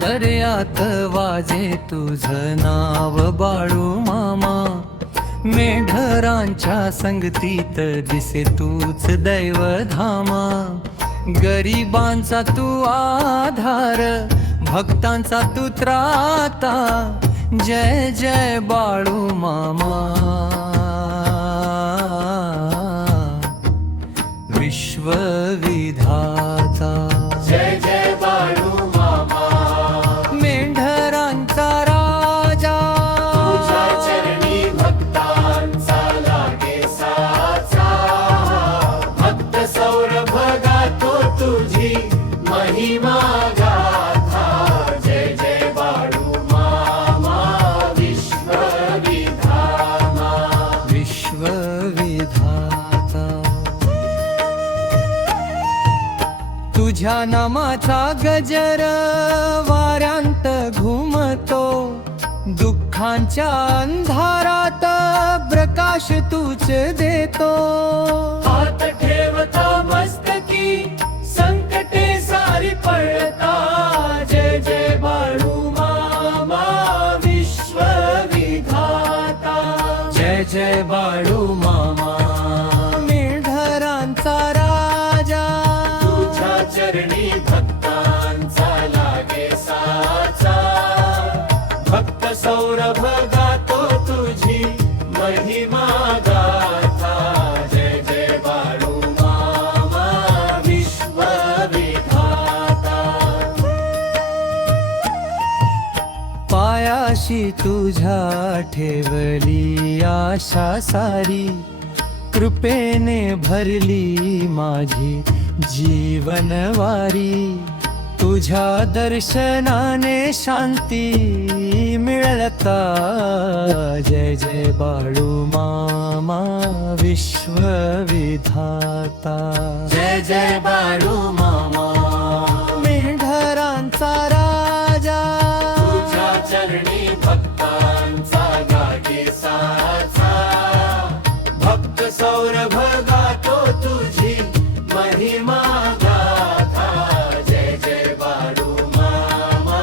दर्यात वाजे तुझं नाव बाळू मामा. मेढरांच्या संगतीत दिसे तूच दैवधामा. गरिबांचा तू आधार, भक्तांचा तू त्राता. जय जय बाळू मामा. विश्वविधाता जय जय बाळू मामा. मेंढरांचा राजा, तुझ्या चरणी भक्तांचा लागे साचा. भक्त सौरभ गातो तुझी महिमा गाथा. जय जय बाळू मामा. विश्वविधाता विश्वविधाता. तुझ्या नामाचा गजर वाऱ्यांत घुमतो. दुःखांच्या अंधारात प्रकाश तूच देतो. हात ठेवता मस्तकी संकटे सारी पळता. जय जय बाळू मामा. विश्वविधाता जय जय बाळू मामा. मेढरांचा राजा, तुझ्या चरणी भक्तांचा लागे साचा. भक्त सौरभ गातो तुझी महिमा गाथा. जय जय बाळू मामा. विश्वविधाता पायाशी तुझ्या ठेवली आशा सारी. कृपेने भरली माझी जीवनवारी. तुझ्या दर्शनाने शांती मिळता. जय जय बाळू मामा. विश्वविधाता जय जय बाळू मामा. मेंढरांचा राजा, तुझ्या चरणी भक्तांचा गागे साचा. भक्त सौरभ गातो तुझी महिमा गाथा. जय जय बाळू मामा.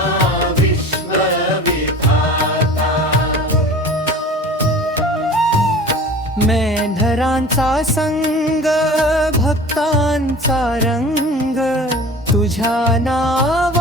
विश्वविधाता मेंढरांचा संग, भक्तांचा रंग. तुझ्या नाव